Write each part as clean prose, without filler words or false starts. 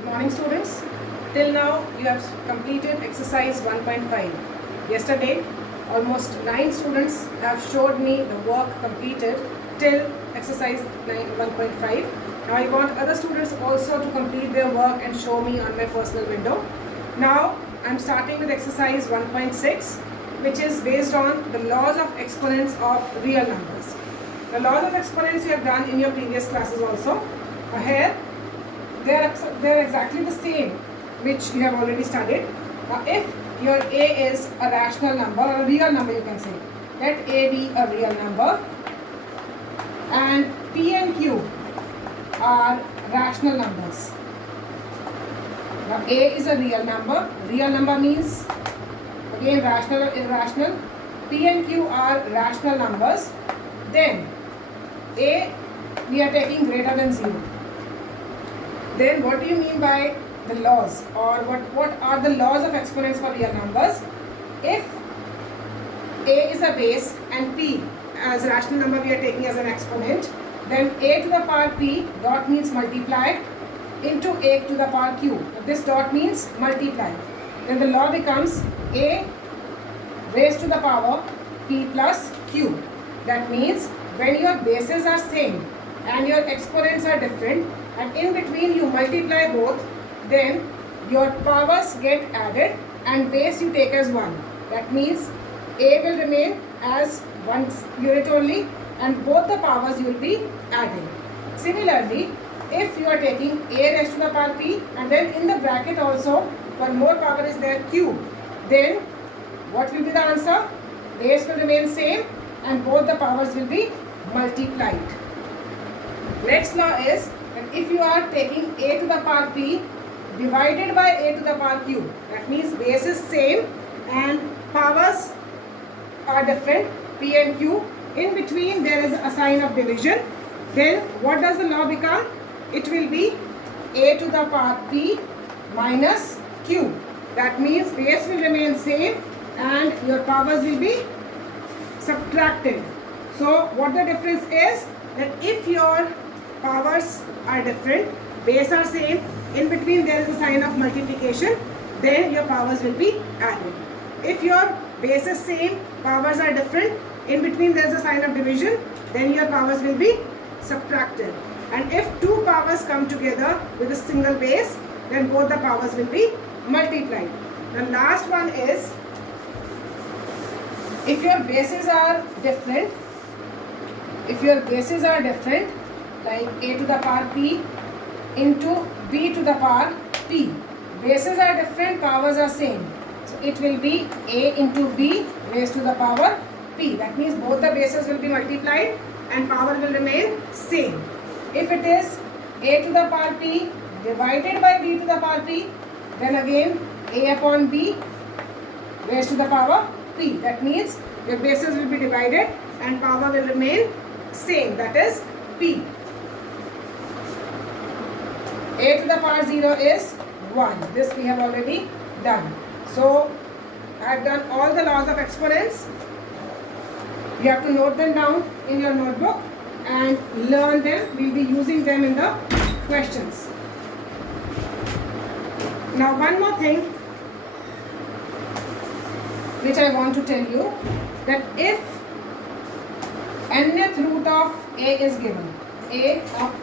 Good morning, students. Till now you have completed exercise 1.5. Yesterday almost 9 students have showed me the work completed till exercise 1.5. Now I want other students also to complete their work and show me on my personal window. Now I am starting with exercise 1.6, which is based on the laws of exponents of real numbers. The laws of exponents you have done in your previous classes also. Here they are exactly the same which you have already studied. Now if your A is a rational number or a real number, you can say, let A be a real number and P and Q are rational numbers. Now A is a real number means again rational or irrational. P and Q are rational numbers. Then A we are taking greater than 0. Then what do you mean by the laws, or what are the laws of exponents for real numbers? If A is a base and P as a rational number we are taking as an exponent, then A to the power P dot means multiply into A to the power Q. This dot means multiply. Then the law becomes A raised to the power P plus Q. That means when your bases are same and your exponents are different, and in between you multiply both, then your powers get added and base you take as 1. That means A will remain as 1 unit only and both the powers you will be adding. Similarly, if you are taking A raised to the power P and then in the bracket also one more power is there Q, then what will be the answer? Base will remain same and both the powers will be multiplied. Next law is that if you are taking A to the power P divided by A to the power Q, that means base is same and powers are different, P and Q, in between there is a sign of division, then what does the law become? It will be A to the power P minus Q. That means base will remain same and your powers will be subtracted. So what the difference is, that if your powers are different, base are same, in between there is a sign of multiplication, then your powers will be added. If your base is same, powers are different, in between there is a sign of division, then your powers will be subtracted. And if two powers come together with a single base, then both the powers will be multiplied. The last one is, if your bases are different, like A to the power P into B to the power P, bases are different, powers are same, so it will be A into B raised to the power P. That means both the bases will be multiplied and power will remain same. If it is A to the power P divided by B to the power P, then again A upon B raised to the power P. That means your bases will be divided and power will remain same, that is P. A to the power 0 is 1. This we have already done. So I have done all the laws of exponents. You have to note them down in your notebook and learn them. We will be using them in the questions. Now one more thing which I want to tell you, that if nth root of A is given, A of,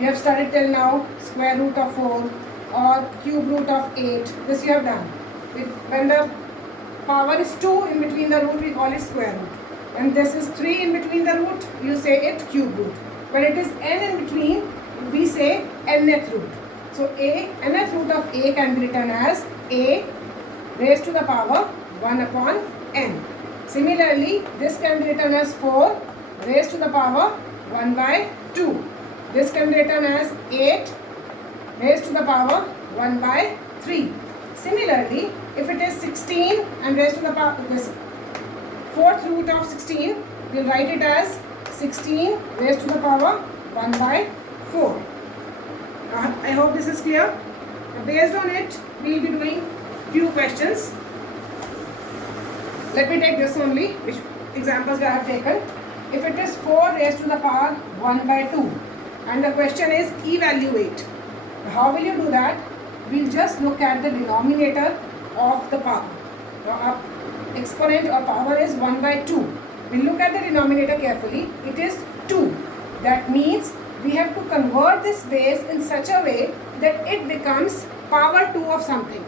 you have studied till now, square root of 4 or cube root of 8, this you have done. When the power is 2 in between the root, we call it square root. When this is 3 in between the root, you say it cube root. When it is n in between, we say nth root. So nth root of A can be written as A raised to the power 1 upon n. Similarly, this can be written as 4 raised to the power 1 by 2. This can be written as 8 raised to the power 1 by 3. Similarly, if it is 16 and raised to the power, this fourth root of 16, we will write it as 16 raised to the power 1 by 4. I hope this is clear. Based on it, we will be doing few questions. Let me take this only, which examples I have taken. If it is 4 raised to the power 1 by 2 and the question is evaluate. How will you do that? we'll just look at the denominator of the power. Now, exponent or power is 1 by 2. We'll look at the denominator carefully. It is 2. That means we have to convert this base in such a way that it becomes power 2 of something.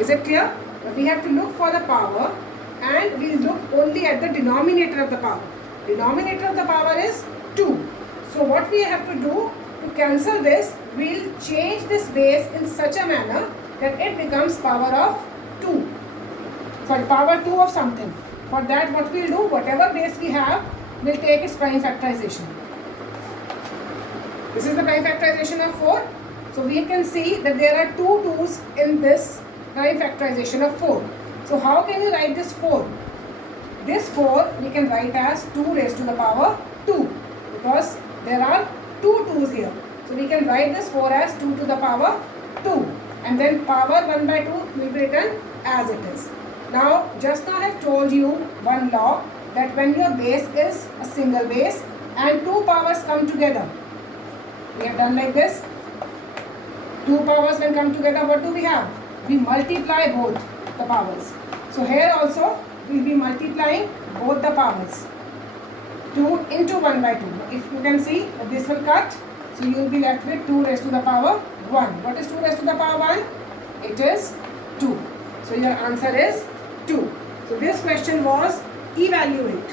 Is it clear? We have to look for the power and we'll look only at the denominator of the power. Denominator of the power is 2. So what we have to do to cancel this, we'll change this base in such a manner that it becomes power of 2. For power 2 of something. For that what we'll do, whatever base we have, we'll take its prime factorization. This is the prime factorization of 4. So we can see that there are 2 2's in this prime factorization of 4. So how can you write this 4? This 4 we can write as 2 raised to the power 2 because there are 2 2's here. So we can write this 4 as 2 to the power 2 and then power 1 by 2 will be written as it is. Now just now I have told you one law that when your base is a single base and 2 powers come together, we have done like this. 2 powers when come together, what do we have? We multiply both the powers. So here also we will be multiplying both the powers. 2 into 1 by 2. If you can see this will cut, so you will be left with 2 raised to the power 1. What is 2 raised to the power 1? It is 2. So your answer is 2. So this question was evaluate.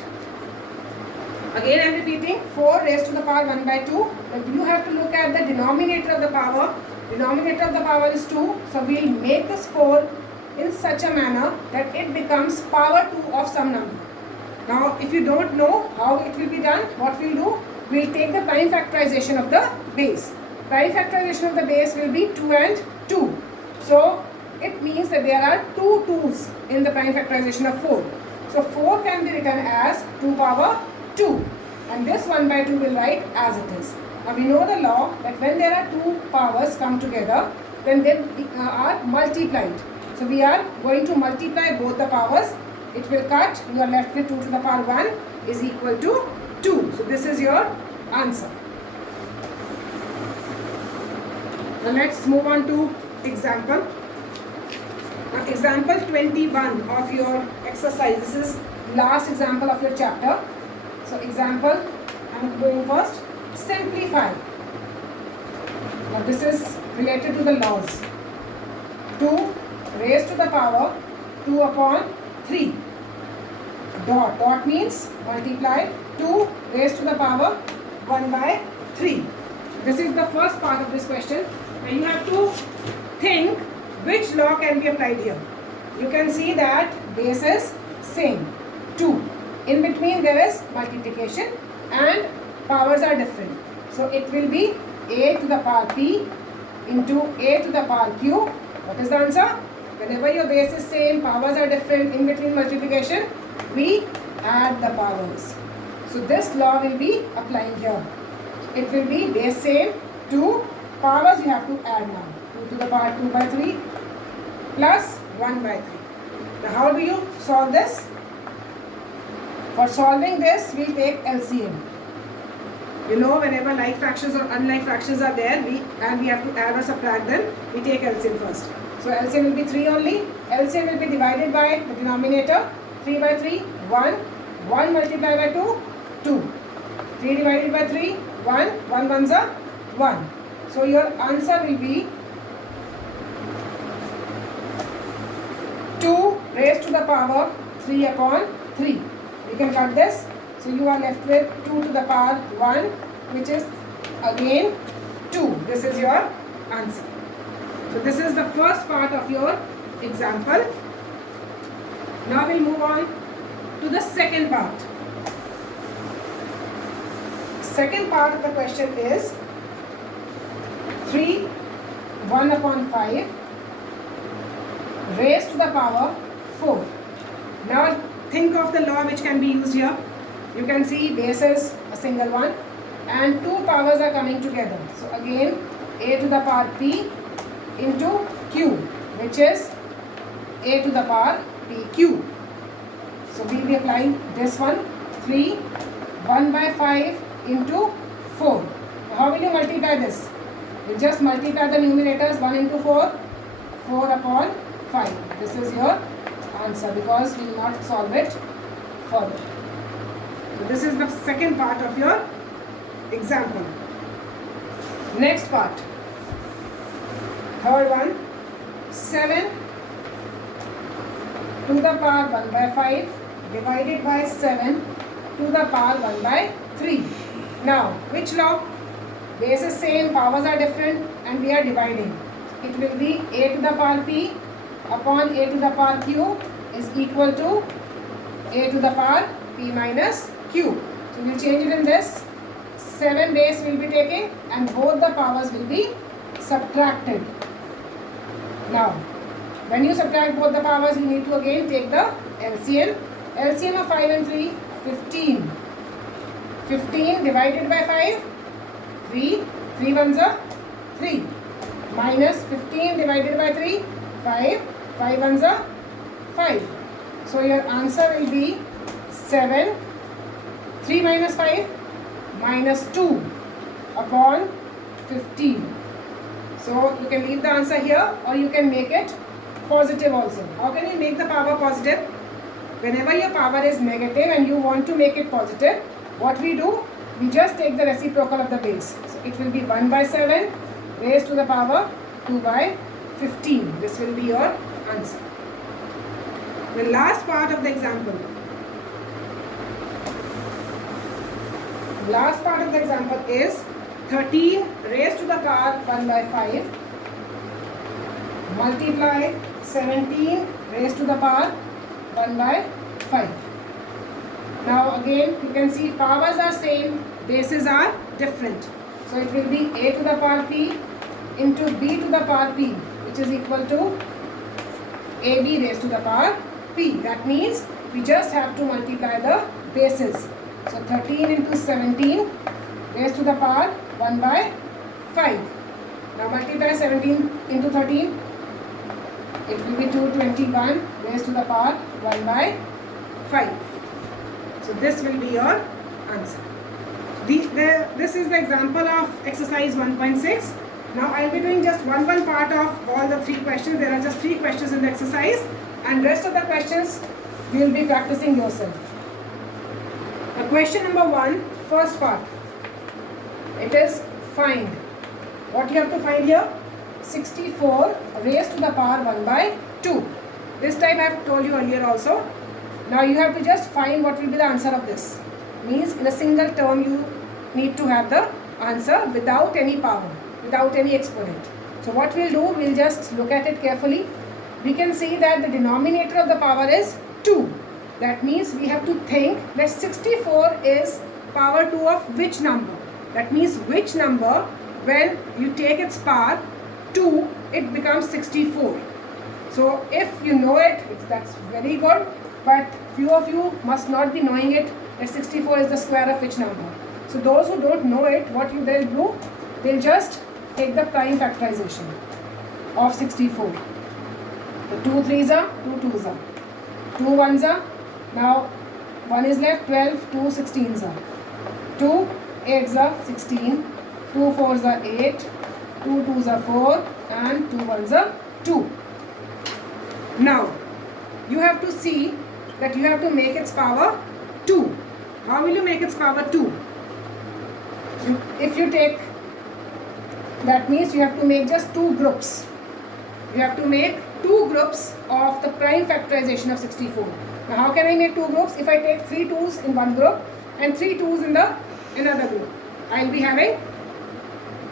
Again I am repeating, 4 raised to the power 1 by 2. But you have to look at the denominator of the power. Denominator of the power is 2. So we will make this 4 in such a manner that it becomes power 2 of some number. Now if you don't know how it will be done, what we will do? We will take the prime factorization of the base. Prime factorization of the base will be 2 and 2. So it means that there are 2 2's in the prime factorization of 4. So 4 can be written as 2 power 2 and this 1 by 2 will write as it is. Now we know the law that when there are 2 powers come together, then they are multiplied. So we are going to multiply both the powers. It will cut, you are left with 2 to the power 1 is equal to 2. So this is your answer. Now let's move on to example. Now example 21 of your exercise. This is last example of your chapter. So example, I am going first. Simplify. Now this is related to the laws. 2 raised to the power 2 upon 3. Dot. Dot means multiply 2 raised to the power 1 by 3. This is the first part of this question. And you have to think which law can be applied here. You can see that base is same 2. In between there is multiplication and powers are different. So it will be a to the power p into a to the power q. What is the answer? Whenever your base is same, powers are different, in between multiplication, we add the powers. So this law will be applying here. It will be base same, 2, powers you have to add now. 2 to the power 2 by 3 plus 1 by 3. Now how do you solve this? For solving this, we will take LCM. You know, whenever like fractions or unlike fractions are there, we have to add or subtract them, we take LCM first. So LCM will be 3 only. LCM will be divided by the denominator. 3 by 3, 1. 1 multiplied by 2, 2. 3 divided by 3, 1. 1 ones are 1. So your answer will be 2 raised to the power 3 upon 3. You can cut this. So you are left with 2 to the power 1, which is again 2. This is your answer. So this is the first part of your example. Now we'll move on to the second part. Second part of the question is 3 1 upon 5 raised to the power 4. Now think of the law which can be used here. You can see base is a single one and 2 powers are coming together. So again a to the power p into q, which is a to the power pq. So we will be applying this one. 3 1 by 5 into 4. How will you multiply this? You just multiply the numerators. 1 into 4, 4 upon 5. This is your answer because we will not solve it further. So this is the second part of your example. Next part. Third one. 7 to the power 1 by 5 divided by 7 to the power 1 by 3. Now, which law? Base is same, powers are different, and we are dividing. It will be a to the power p upon a to the power q is equal to a to the power p minus q. So, we will change it in this. 7 base will be taking and both the powers will be subtracted. Now, when you subtract both the powers, you need to again take the LCM. LCM of 5 and 3, 15. 15 divided by 5, 3. 3 ones are 3. Minus 15 divided by 3, 5. 5 ones are 5. So your answer will be 7. 3 minus 5 minus 2 upon 15. So you can leave the answer here or you can make it positive also. How can you make the power positive? Whenever your power is negative and you want to make it positive, what we do? We just take the reciprocal of the base. So it will be 1 by 7 raised to the power 2 by 15. This will be your answer. The last part of the example. Last part of the example is 13 raised to the power 1 by 5 multiply 17 raised to the power 1 by 5. Now again you can see powers are same, bases are different. So it will be a to the power p into b to the power p, which is equal to ab raised to the power p. That means we just have to multiply the bases. So 13 into 17 raised to the power 1 by 5. Now multiply 17 into 13. It will be 221 raised to the power 1 by 5. So this will be your answer. This is the example of exercise 1.6. Now I will be doing just one part of all the 3 questions. There are just 3 questions in the exercise and rest of the questions you will be practicing yourself. Now question number 1, first part. It is find. What you have to find here? 64 raised to the power 1 by 2. This time I have told you earlier also. Now you have to just find what will be the answer of this. Means in a single term you need to have the answer without any power, without any exponent. So what we'll do, we'll just look at it carefully. We can see that the denominator of the power is 2. That means we have to think that 64 is power 2 of which number. That means which number, when you take its power 2, it becomes 64. So if you know it, that's very good. But few of you must not be knowing it, that 64 is the square of which number. So those who don't know it, what they'll do, they'll just take the prime factorization of 64. So 2 3s are, 2 2s are, 2 1s are, now 1 is left, 12, 2 16s are, 2 8s are 16, 2 4s are 8, 2 2s are 4 and 2 1s are 2. Now you have to see that you have to make its power 2. How will you make its power 2? If you take, that means you have to make just 2 groups. You have to make 2 groups of the prime factorization of 64. Now how can I make 2 groups? If I take 3 2's in one group and 3 2's in the another group, I will be having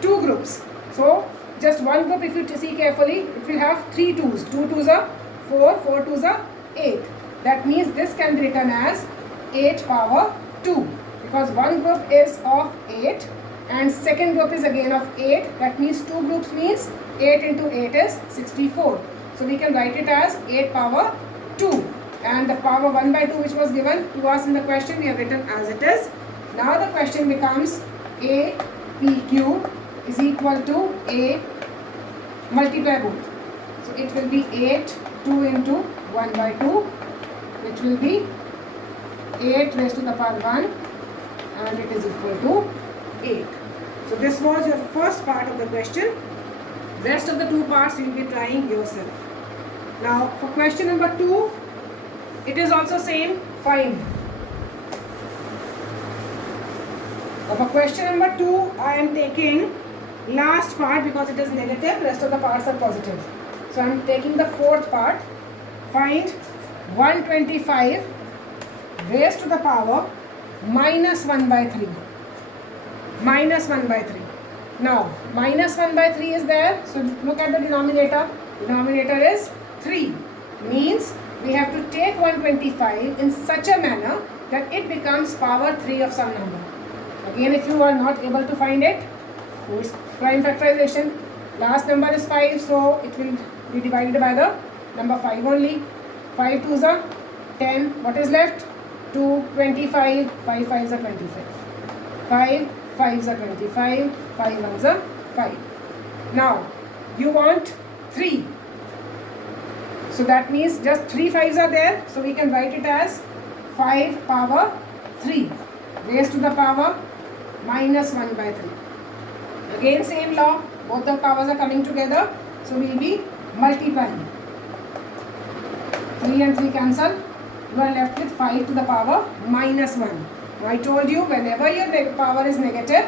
2 groups. So just one group, if you see carefully, it will have 3 2's. 2 2's are 4, 4 2's are 8. That means this can be written as 8 power 2 because one group is of 8 and second group is again of 8. That means 2 groups means 8 into 8 is 64. So we can write it as 8 power 2 and the power 1 by 2 which was given to us in the question we have written as it is. Now the question becomes A P Q is equal to A, multiply both. So it will be 8 2 into 1 by 2 which will be 8 raised to the power 1 and it is equal to 8. So this was your first part of the question. Rest of the two parts you will be trying yourself. Now for question number 2, it is also same, find. Now for question number 2, I am taking last part because it is negative, rest of the parts are positive. So I am taking the fourth part. Find 125 raised to the power minus 1 by 3. Minus 1 by 3. Now minus 1 by 3 is there. So look at the denominator. Denominator is 3. Means we have to take 125 in such a manner that it becomes power 3 of some number. Again, if you are not able to find it, use prime factorization. Last number is 5, so it will be divided by the number 5 only. 5 2s are 10. What is left? 2, 25. 5 5s are 25. 5 5s are 25. 5 1s are 5. Now, you want 3. So that means just 3 5s are there. So we can write it as 5 power 3 raised to the power minus 1 by 3. Again same law, both the powers are coming together. So we will be multiplying. 3 and 3 cancel. You are left with 5 to the power minus 1. Now I told you whenever your power is negative,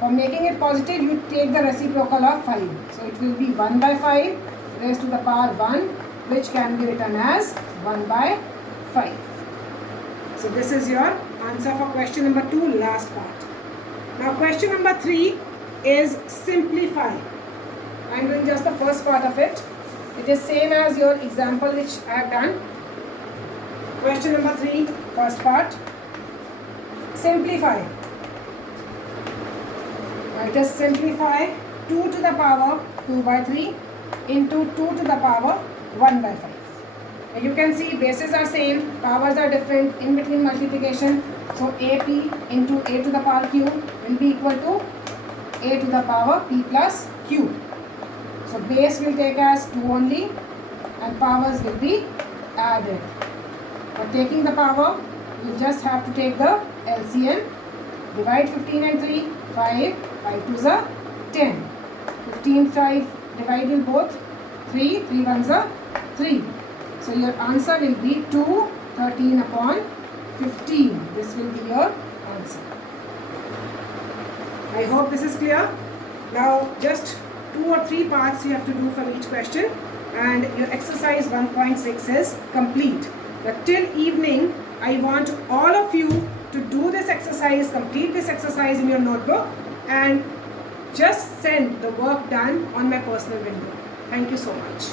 for making it positive you take the reciprocal of 5. So it will be 1 by 5 raised to the power 1, which can be written as 1 by 5. So this is your answer for question number 2, last part. Now question number 3 is simplify. I am doing just the first part of it. It is same as your example which I have done. Question number 3, first part. Simplify. Let us simplify 2 to the power 2 by 3 into 2 to the power 1 by 5. Now you can see bases are same, powers are different in between multiplication. So AP into A to the power Q will be equal to A to the power P plus Q. So base will take as 2 only and powers will be added. For taking the power, you just have to take the LCM. Divide 15 and 3, 5, 5 2s are 10. 15, 5 divide in both, 3, 3 1s are 3. So your answer will be 2, 13 upon 15. This will be your answer. I hope this is clear. Now just 2 or 3 parts you have to do from each question and your exercise 1.6 is complete. But till evening, I want all of you to do this exercise, complete this exercise in your notebook and just send the work done on my personal window. Thank you so much.